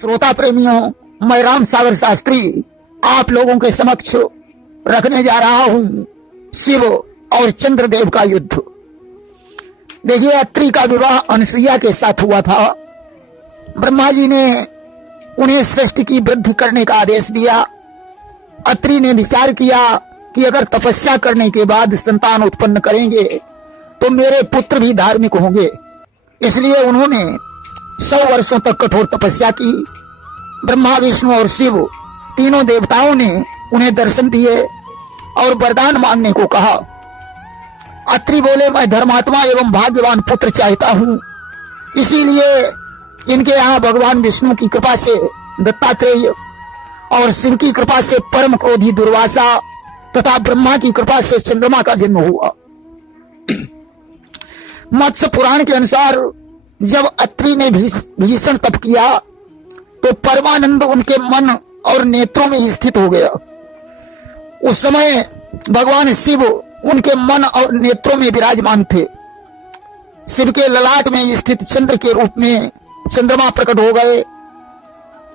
श्रोता प्रेमियों, मैं राम सागर शास्त्री आप लोगों के समक्ष रखने जा रहा हूं शिव और चंद्रदेव का युद्ध। देखिए, अत्रि का विवाह अनसुईया के साथ हुआ था। ब्रह्मा जी ने उन्हें सृष्टि की वृद्धि करने का आदेश दिया। अत्रि ने विचार किया कि अगर तपस्या करने के बाद संतान उत्पन्न करेंगे तो मेरे पुत्र भी धार्मिक होंगे। इसलिए उन्होंने 100 वर्षों तक कठोर तपस्या की। ब्रह्मा, विष्णु और शिव तीनों देवताओं ने उन्हें दर्शन दिए और वरदान मांगने को कहा। अत्रि बोले, मैं धर्मात्मा एवं भाग्यवान पुत्र चाहता हूं, इसीलिए इनके यहाँ भगवान विष्णु की कृपा से दत्तात्रेय और शिव की कृपा से परम क्रोधी दुर्वासा तथा ब्रह्मा की कृपा से चंद्रमा का जन्म हुआ। मत्स्य पुराण के अनुसार जब अत्रि ने भीषण तप किया तो परमानंद उनके मन और नेत्रों में स्थित हो गया। उस समय भगवान शिव उनके मन और नेत्रों में विराजमान थे। शिव के ललाट में स्थित चंद्र के रूप में चंद्रमा प्रकट हो गए।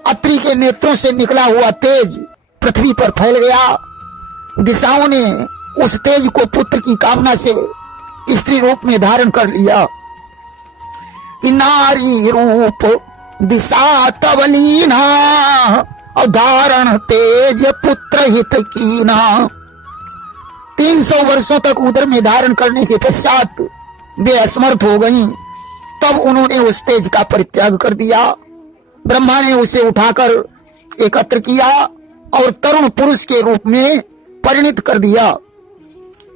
अत्रि के नेत्रों से निकला हुआ तेज पृथ्वी पर फैल गया। दिशाओं ने उस तेज को पुत्र की कामना से स्त्री रूप में धारण कर लिया। नारी रूप दिशा तवलीना और धारण तेज पुत्र हित कीना। 300 वर्षों तक उदर में धारण करने के पश्चात वे असमर्थ हो गईं। तब उन्होंने उस तेज का परित्याग कर दिया। ब्रह्मा ने उसे उठाकर एकत्र किया और तरुण पुरुष के रूप में परिणित कर दिया।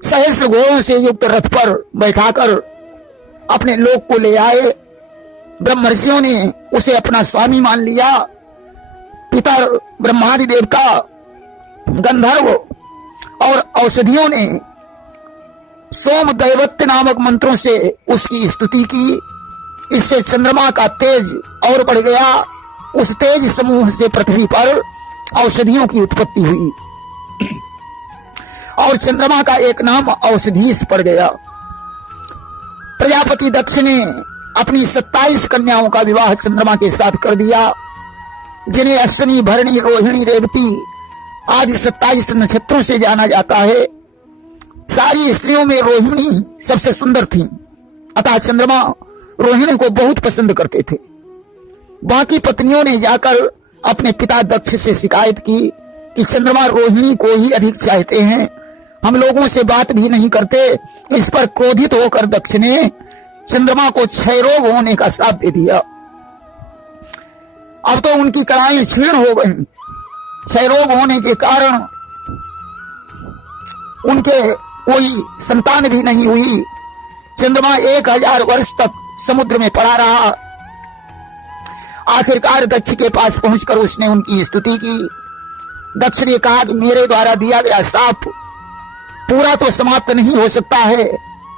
सहस्र घोड़ों से युक्त रथ पर बैठाकर अपने लोक को ले आए। ब्रह्मर्षियों ने उसे अपना स्वामी मान लिया। पिता ब्रह्मादि देवता, गंधर्व और औषधियों ने सोम दैवत्य नामक मंत्रों से उसकी स्तुति की। इससे चंद्रमा का तेज और बढ़ गया। उस तेज समूह से पृथ्वी पर औषधियों की उत्पत्ति हुई और चंद्रमा का एक नाम औषधीश पड़ गया। प्रजापति दक्ष ने अपनी 27 कन्याओं का विवाह चंद्रमा के साथ कर दिया, जिन्हें अश्विनी, भरणी, रोहिणी, रेवती आदि 27 नक्षत्रों से जाना जाता है। सारी स्त्रियों में रोहिणी सबसे सुंदर थी, अतः चंद्रमा रोहिणी को बहुत पसंद करते थे। बाकी पत्नियों ने जाकर अपने पिता दक्ष से शिकायत की कि चंद्रमा रोहिणी को ही अधिक चाहते हैं, हम लोगों से बात भी नहीं करते। इस पर क्रोधित होकर दक्ष ने चंद्रमा को क्षय रोग होने का श्राप दे दिया। अब तो उनकी कलाएं क्षीण हो गई। क्षय रोग होने के कारण उनके कोई संतान भी नहीं हुई। चंद्रमा 1000 वर्ष तक समुद्र में पड़ा रहा। आखिरकार दक्ष के पास पहुंचकर उसने उनकी स्तुति की। दक्ष ने कहा कि मेरे द्वारा दिया गया श्राप पूरा तो समाप्त नहीं हो सकता है,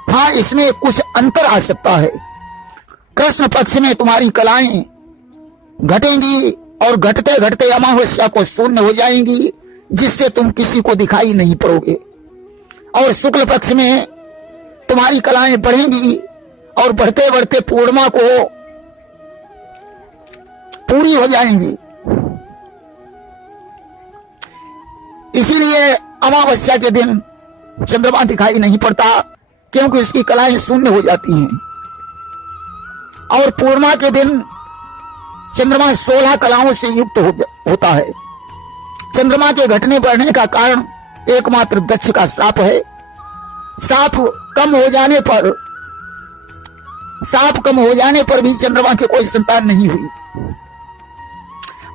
हाँ, इसमें कुछ अंतर आ सकता है। कृष्ण पक्ष में तुम्हारी कलाएं घटेंगी और घटते घटते अमावस्या को शून्य हो जाएंगी, जिससे तुम किसी को दिखाई नहीं पड़ोगे। और शुक्ल पक्ष में तुम्हारी कलाएं बढ़ेंगी और बढ़ते बढ़ते पूर्णिमा को पूरी हो जाएंगी। इसीलिए अमावस्या के दिन चंद्रमा दिखाई नहीं पड़ता, क्योंकि उसकी कलाएं शून्य हो जाती हैं। और पूर्णिमा के दिन चंद्रमा 16 कलाओं से युक्त होता है। चंद्रमा के घटने बढ़ने का कारण एकमात्र दक्ष का श्राप है। श्राप कम हो जाने पर भी चंद्रमा के कोई संतान नहीं हुई।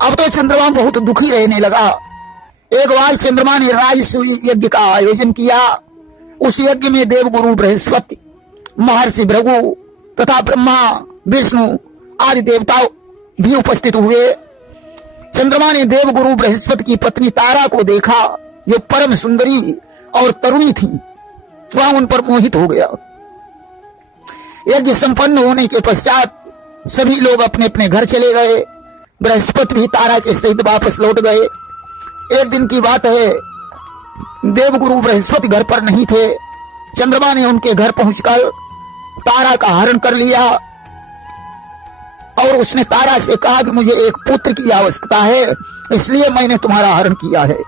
अब तो चंद्रमा बहुत दुखी रहने लगा। एक बार चंद्रमा ने राजसूय यज्ञ का आयोजन किया। उस यज्ञ में देवगुरु बृहस्पति, महर्षि भृगु तथा ब्रह्मा, विष्णु आदि देवता भी उपस्थित हुए। चंद्रमा ने देवगुरु बृहस्पति की पत्नी तारा को देखा, जो परम सुंदरी और तरुणी थी। वह उन पर मोहित हो गया। यज्ञ संपन्न होने के पश्चात सभी लोग अपने अपने घर चले गए। बृहस्पति भी तारा के सहित वापस लौट गए। एक दिन की बात है, देवगुरु बृहस्पति घर पर नहीं थे। चंद्रमा ने उनके घर पहुंचकर तारा का हरण कर लिया। और उसने तारा से कहा कि मुझे एक पुत्र की आवश्यकता है, इसलिए मैंने तुम्हारा हरण किया है।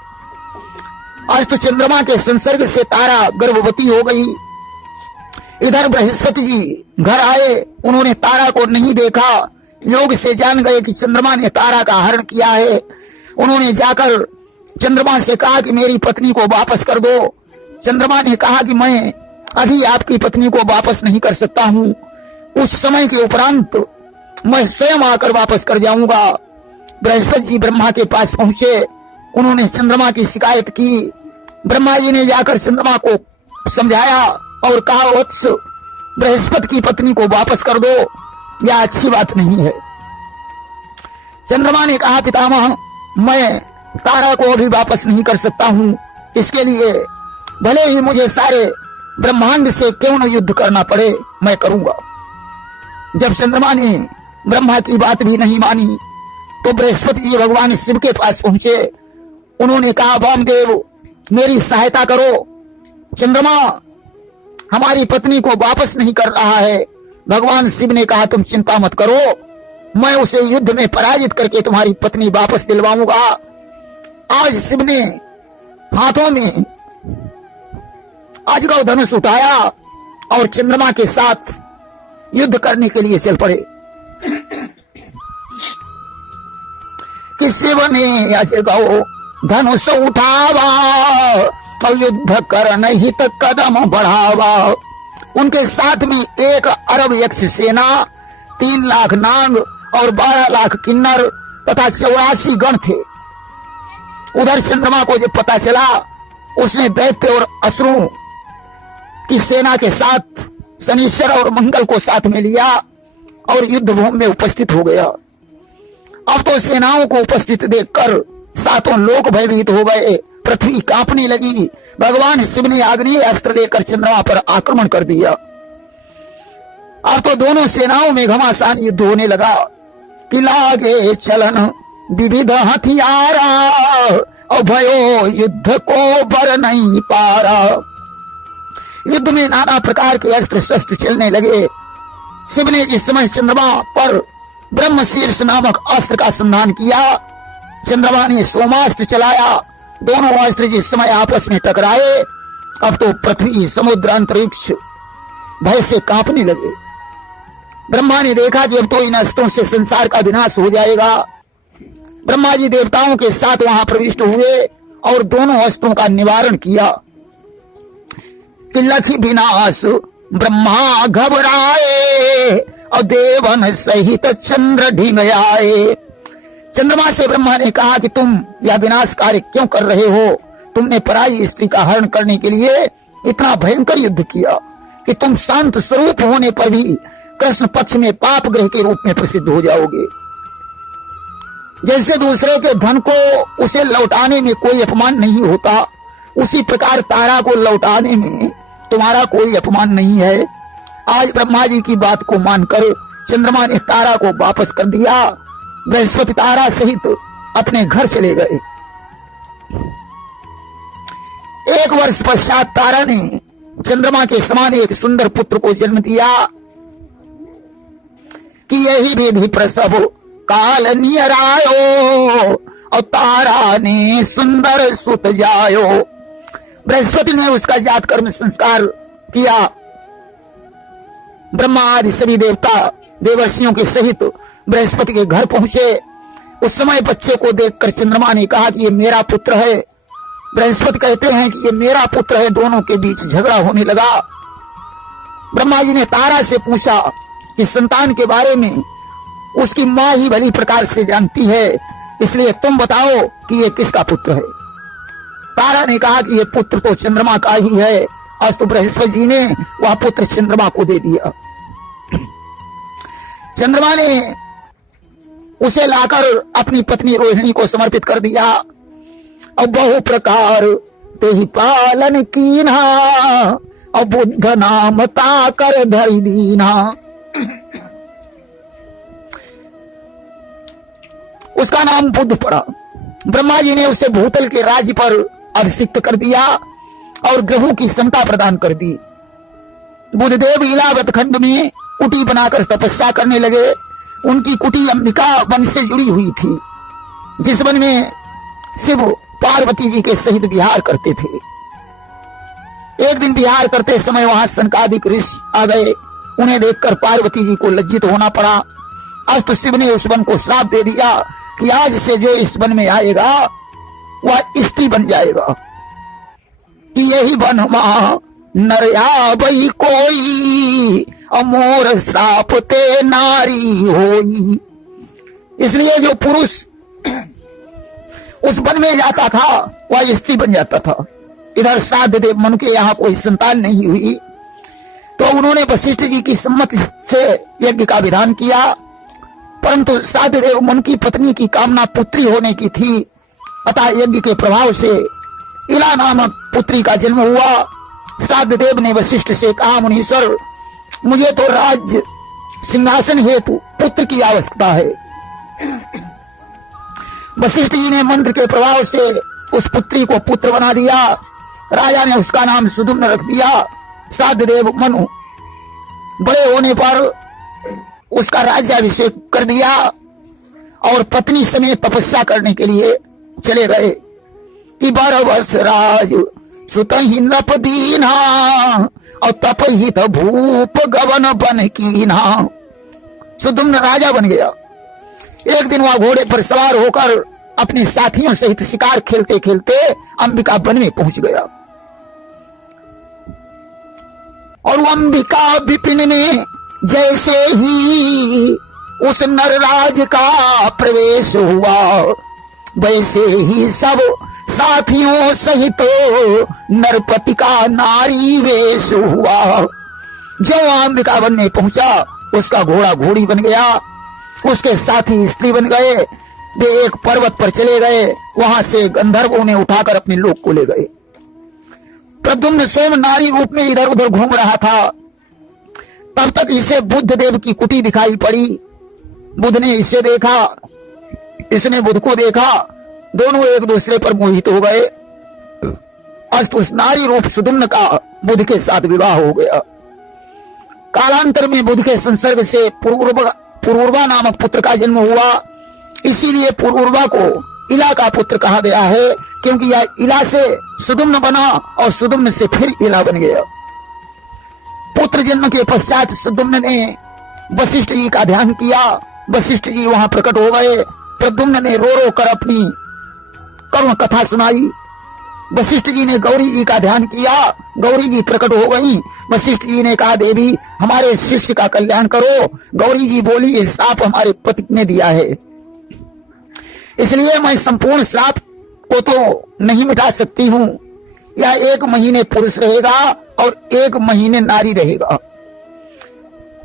आज तो चंद्रमा के संसर्ग से तारा गर्भवती हो गई। इधर बृहस्पति जी घर आए, उन्होंने तारा को नहीं देखा, योग से जान गए कि चंद्रमा ने तारा का हरण किया है। उन्होंने जाकर चंद्रमा से कहा कि मेरी पत्नी को वापस कर दो। चंद्रमा ने कहा कि मैं अभी आपकी पत्नी को वापस नहीं कर सकता हूं, उस समय के उपरांत मैं स्वयं आकर वापस कर जाऊंगा। बृहस्पति जी ब्रह्मा के पास पहुंचे, उन्होंने चंद्रमा की शिकायत की। ब्रह्मा जी ने जाकर चंद्रमा को समझाया और कहा, वत्स, बृहस्पति की पत्नी को वापस कर दो, यह अच्छी बात नहीं है। चंद्रमा ने कहा, पितामह, मैं तारा को अभी वापस नहीं कर सकता हूं, इसके लिए भले ही मुझे सारे ब्रह्मांड से क्यों न युद्ध करना पड़े, मैं करूंगा। जब चंद्रमा ने ब्रह्मा की बात भी नहीं मानी तो बृहस्पति जी भगवान शिव के पास पहुंचे। उन्होंने कहा, वामदेव, मेरी सहायता करो, चंद्रमा हमारी पत्नी को वापस नहीं कर रहा है। भगवान शिव ने कहा, तुम चिंता मत करो, मैं उसे युद्ध में पराजित करके तुम्हारी पत्नी वापस दिलवाऊंगा। आज शिव ने हाथों में अजगव धनुष उठाया और चंद्रमा के साथ युद्ध करने के लिए चल पड़े। कि शिव ने अजगव धनुष उठावा और युद्ध करन हित कदम बढ़ावा। उनके साथ में 1 अरब यक्ष सेना, 3 लाख नाग और 12 लाख किन्नर तथा 84 गण थे। उधर चंद्रमा को जब पता चला, उसने दैत्य और असुरों की सेना के साथ शनिश्चर और मंगल को साथ में लिया और युद्ध भूमि में उपस्थित हो गया। अब तो सेनाओं को उपस्थित देखकर सातों लोक भयभीत हो गए, पृथ्वी कांपने लगी। भगवान शिव ने आग्नेय अस्त्र लेकर चंद्रमा पर आक्रमण कर दिया। अब तो दोनों सेनाओं में घमासान युद्ध होने लगा कि लागे चलन विविध हथियारा और भयो युद्ध को बर नहीं पारा। युद्ध में नाना प्रकार के अस्त्र शस्त्र चलने लगे। शिव ने इस समय चंद्रमा पर ब्रह्म शीर्ष नामक अस्त्र का संधान किया। चंद्रमा ने सोमास्त्र चलाया। दोनों अस्त्र जिस समय आपस में टकराए, अब तो पृथ्वी, समुद्र, अंतरिक्ष भय से कांपने लगे। ब्रह्मा ने देखा कि अब तो इन अस्त्रों से संसार का विनाश हो जाएगा। ब्रह्मा जी देवताओं के साथ वहां प्रविष्ट हुए और दोनों अस्त्रों का निवारण किया। कि लख विनाश ब्रह्मा घबराए और देवन सहित चंद्र ढिंग आए। चंद्रमा से ब्रह्मा ने कहा कि तुम यह विनाश कार्य क्यों कर रहे हो? तुमने पराई स्त्री का हरण करने के लिए इतना भयंकर युद्ध किया कि तुम शांत स्वरूप होने पर भी कृष्ण पक्ष में पाप ग्रह के रूप में प्रसिद्ध हो जाओगे। जैसे दूसरे के धन को उसे लौटाने में कोई अपमान नहीं होता, उसी प्रकार तारा को लौटाने में तुम्हारा कोई अपमान नहीं है। आज ब्रह्मा जी की बात को मानकर चंद्रमा ने तारा को वापस कर दिया। बृहस्पति तारा सहित अपने घर चले गए। 1 वर्ष पश्चात तारा ने चंद्रमा के समान एक सुंदर पुत्र को जन्म दिया। कि यही विधि प्रसव काल नियर आयो और तारा ने सुंदर सुत जायो। बृहस्पति ने उसका जात कर्म संस्कार किया। ब्रह्मा आदि सभी देवता देवर्षियों के सहित बृहस्पति के घर पहुंचे। उस समय बच्चे को देखकर चंद्रमा ने कहा कि ये मेरा पुत्र है। बृहस्पति कहते हैं कि ये मेरा पुत्र है। दोनों के बीच झगड़ा होने लगा। ब्रह्मा जी ने तारा से पूछा कि संतान के बारे में उसकी मां ही भली प्रकार से जानती है, इसलिए तुम बताओ कि ये किसका पुत्र है। तारा ने कहा कि ये पुत्र तो चंद्रमा का ही है। आज तो बृहस्पति जी ने वह पुत्र चंद्रमा को दे दिया। चंद्रमा ने उसे लाकर अपनी पत्नी रोहिणी को समर्पित कर दिया और बहु प्रकार ते ही पालन कीना और बुद्ध नाम ताकर धरि दीना। उसका नाम बुद्ध पड़ा। ब्रह्मा जी ने उसे भूतल के राज्य पर अभिषिक्त कर दिया और ग्रहों की समता प्रदान कर दी। बुद्धदेव इलावत खंड में कुटी बनाकर तपस्या करने लगे। उनकी कुटी अंबिका वन से जुड़ी हुई थी, जिस वन में शिव पार्वती जी के सहित विहार करते थे। एक दिन विहार करते समय वहां सनकादिक ऋषि आ गए। उन्हें देखकर पार्वती जी को लज्जित होना पड़ा। आज तो शिव ने उस वन को श्राप दे दिया कि आज से जो इस वन में आएगा वह स्त्री बन जाएगा, कि यही वन नरया बई कोई अमोर श्राप ते नारी होई। इसलिए जो पुरुष उस वन में जाता था वह स्त्री बन जाता था। इधर साध्य देव मनु के यहाँ कोई संतान नहीं हुई, तो उन्होंने वशिष्ठ जी की सम्मति से यज्ञ का विधान किया। परंतु साध्य देव मनु की पत्नी की कामना पुत्री होने की थी, अतः यज्ञ के प्रभाव से इला नामक पुत्री का जन्म हुआ। साध्य देव ने वशिष्ठ से कहा, मुनीश्वर, मुझे तो राज्य सिंहासन हेतु पुत्र की आवश्यकता है। वशिष्ठ जी ने मंत्र के प्रभाव से उस पुत्री को पुत्र बना दिया। राजा ने उसका नाम सुदुम्न रख दिया। साध्य देव मनु बड़े होने पर उसका राज्याभिषेक कर दिया और पत्नी समेत तपस्या करने के लिए चले गए कि 12 वर्ष राज सुत ही नृप दीना और तप ही भूप गवन बन कीना। सुदुम्न राजा बन गया। एक दिन वह घोड़े पर सवार होकर अपने साथियों सहित शिकार खेलते खेलते अंबिका वन में पहुंच गया और अंबिका विपिन में जैसे ही उस नरराज का प्रवेश हुआ, वैसे ही सब साथियों सहित नरपति का नारी वेश हुआ। जो अंबिका वन में पहुंचा, उसका घोड़ा घोड़ी बन गया, उसके साथी स्त्री बन गए। वे एक पर्वत पर चले गए, वहां से गंधर्वों ने उठाकर अपने लोक को ले गए। प्रद्युम्न स्वयं नारी रूप में इधर उधर घूम रहा था। तब तक इसे बुद्ध देव की कुटी दिखाई पड़ी। बुद्ध ने इसे देखा, इसने बुद्ध को देखा, दोनों एक दूसरे पर मोहित हो गए। अस्त उस नारी रूप सुदुम्न का बुद्ध के साथ विवाह हो गया। कालांतर में बुद्ध के संसर्ग से पुरूरवा नामक पुत्र का जन्म हुआ। इसीलिए पुरूरवा को इला का पुत्र कहा गया है, क्योंकि यह इला से सुदुम्न बना और सुदुम्न से फिर इला बन गया। पुत्र जन्म के पश्चात सुदुम्न ने वशिष्ठ जी का ध्यान किया। वशिष्ठ जी वहां प्रकट हो गए। प्रद्युम्न ने रो रो कर अपनी कर्म कथा सुनाई। वशिष्ठ जी ने गौरी जी का ध्यान किया। गौरी जी प्रकट हो गई। वशिष्ठ जी ने कहा, देवी हमारे शिष्य का कल्याण करो। गौरी जी बोली, ये श्राप हमारे पति ने दिया है, इसलिए मैं संपूर्ण श्राप को तो नहीं मिटा सकती हूँ। यह 1 महीने पुरुष रहेगा और 1 महीने नारी रहेगा।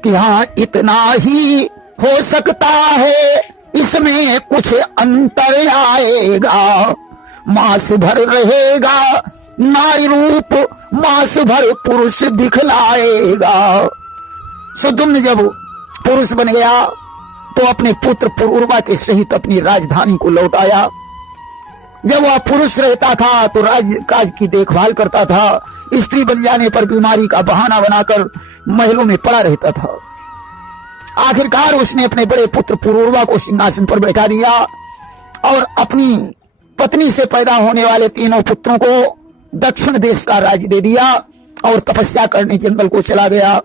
कि हाँ, इतना ही हो सकता है, इसमें कुछ अंतर आएगा। मास भर रहेगा नारी रूप, मास भर पुरुष दिखलाएगा। सुदुम्न जब पुरुष बन गया तो अपने पुत्र पुरूरवा के सहित अपनी राजधानी को लौट आया। जब वह पुरुष रहता था तो राजकाज की देखभाल करता था। स्त्री बन जाने पर बीमारी का बहाना बनाकर महलों में पड़ा रहता था। आखिरकार उसने अपने बड़े पुत्र पुरूरवा को सिंहासन पर बैठा दिया और अपनी पत्नी से पैदा होने वाले 3 पुत्रों को दक्षिण देश का राज्य दे दिया और तपस्या करने जंगल को चला गया।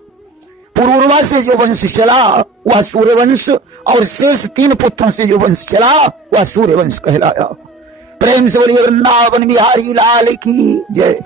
पुरूरवा से जो वंश चला वह सूर्यवंश और शेष 3 पुत्रों से जो वंश चला वह सूर्यवंश कहलाया। प्रेम से बोलिए वृंदावन बिहारी लाल की जय।